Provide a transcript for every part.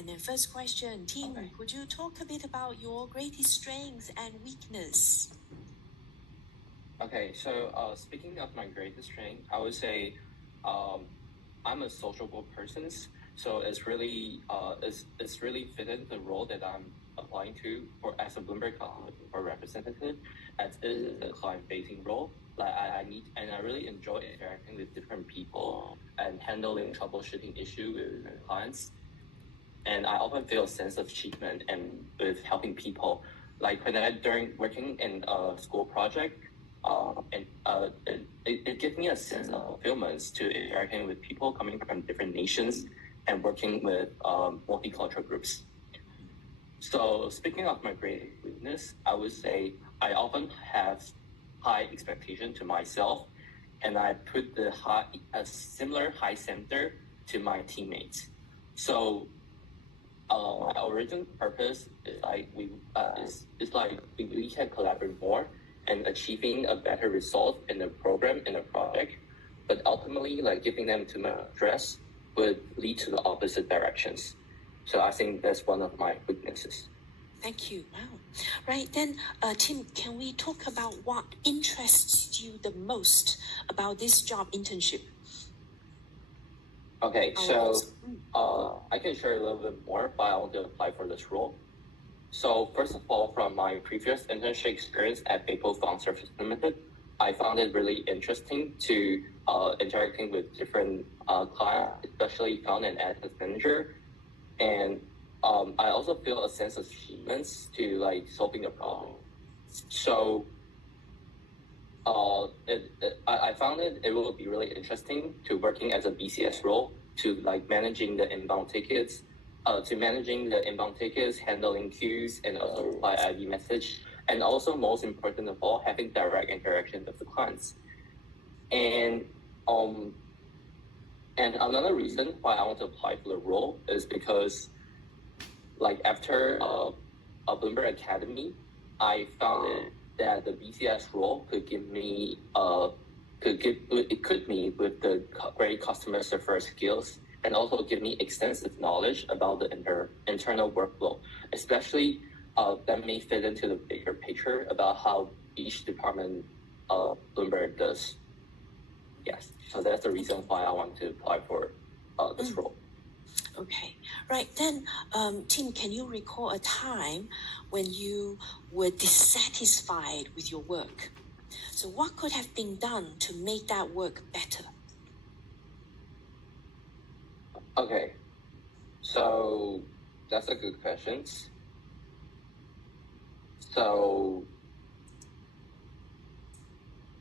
And then first question, Tim, Okay. could you talk a bit about your greatest strengths and weakness? Okay, so speaking of my greatest strength, I would say I'm a sociable person, so it's really fitted the role that I'm applying to for as a Bloomberg or representative, as it is a client-facing role. Like I need and I really enjoy interacting with different people and handling troubleshooting issues with clients. And I often feel a sense of achievement and with helping people. Like when during working in a school project, it gives me a sense of fulfillment to interacting with people coming from different nations and working with multicultural groups. So speaking of my great weakness, I would say I often have high expectation to myself, and I put a similar high center to my teammates. So my original purpose is we can collaborate more and achieving a better result in the program in a project, but ultimately like giving them too much stress would lead to the opposite directions. So I think that's one of my weaknesses. Thank you. Wow. Right, then, Tim, can we talk about what interests you the most about this job internship? Okay, so I can share a little bit more why I want to apply for this role. So first of all, from my previous internship experience at Maple Fund Services Limited, I found it really interesting to interacting with different clients, especially fund and asset manager. And I also feel a sense of achievements to like solving a problem. So I found it will be really interesting to working as a BCS role to like managing the inbound tickets, handling queues, and also reply ID message, and also most important of all, having direct interaction with the clients. And another reason why I want to apply for the role is because like after a Bloomberg Academy, I found it that the BCS role could give me equip me with the great customer service skills and also give me extensive knowledge about the internal workflow, especially that may fit into the bigger picture about how each department Bloomberg does. Yes, so that's the reason why I want to apply for this role. Okay, right then, Tim, can you recall a time when you were dissatisfied with your work? So what could have been done to make that work better? Okay, so that's a good question. So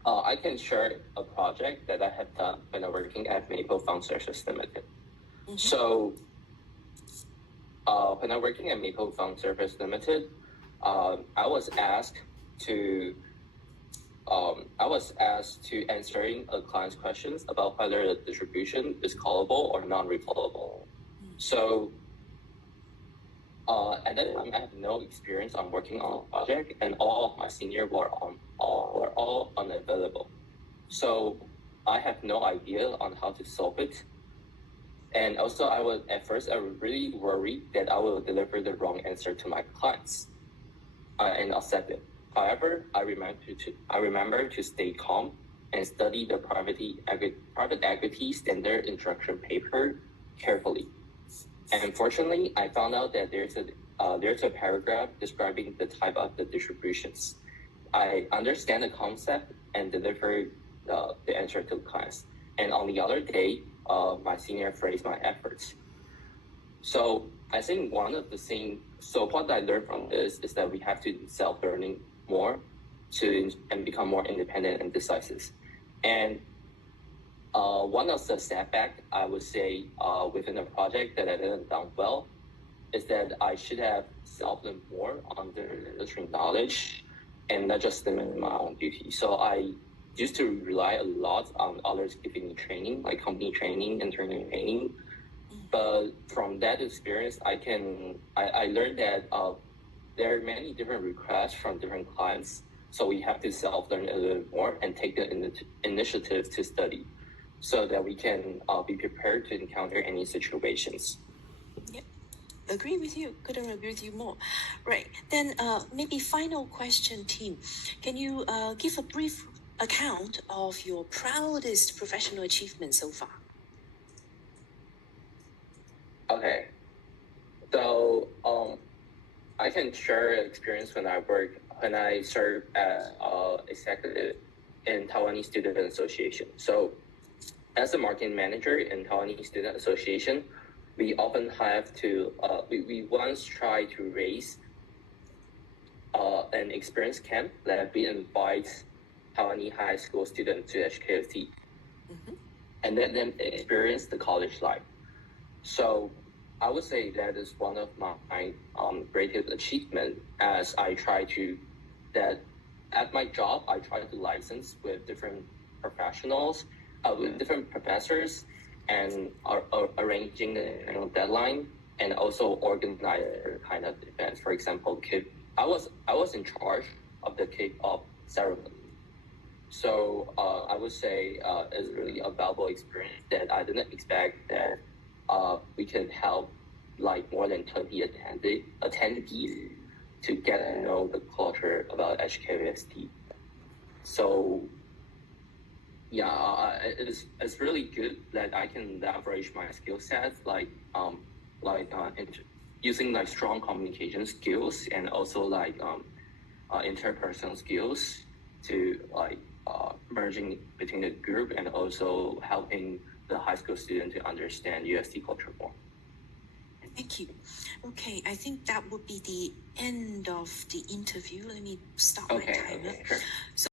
I can share a project that I have done when I'm working at Maple Fund Services Limited. Mm-hmm. So when I'm working at Maple Fund Services Limited, I was asked to answering a client's questions about whether the distribution is callable or non-recallable. So at that time, I had no experience on working on a project, and all of my seniors were all unavailable. So I have no idea on how to solve it. And also, I was really worried that I will deliver the wrong answer to my clients and accept it. However, I remember to stay calm and study the private equity standard instruction paper carefully. And unfortunately, I found out that there's a paragraph describing the type of the distributions. I understand the concept and deliver the answer to clients. And on the other day, my senior praised my efforts. So I think one of the things. So what I learned from this is that we have to self-learning more and become more independent and decisive. And one of the setbacks I would say within a project that I didn't done well is that I should have self-learned more on the industry knowledge and not just limit my own duty. So I used to rely a lot on others giving me training, like company training, internal training. But from that experience, I learned that there are many different requests from different clients. So we have to self-learn a little more and take the initiative to study so that we can be prepared to encounter any situations. Yep. Agree with you. Couldn't agree with you more. Right. Then maybe final question, team. Can you give a brief account of your proudest professional achievement so far? Okay. So I can share an experience when I served as executive in Taiwanese Student Association. So as a marketing manager in Taiwanese Student Association, we often have to, we once tried to raise an experience camp that we invite Taiwanese high school students to HKFT, and let them experience the college life. So I would say that is one of my greatest achievement, as I try to, that at my job, I try to license with different professionals, with different professors, and arranging the deadline, and also organize kind of events. For example, I was in charge of the kick-off ceremony. So I would say it's really a valuable experience that I didn't expect that we can help like more than 20 attendees to get to know the culture about HKUST. So yeah, it's really good that I can leverage my skill sets using like strong communication skills, and also like interpersonal skills to like merging between the group, and also helping the high school student to understand UST culture more. Thank you. Okay, I think that would be the end of the interview. Let me stop my timer. Okay, sure. So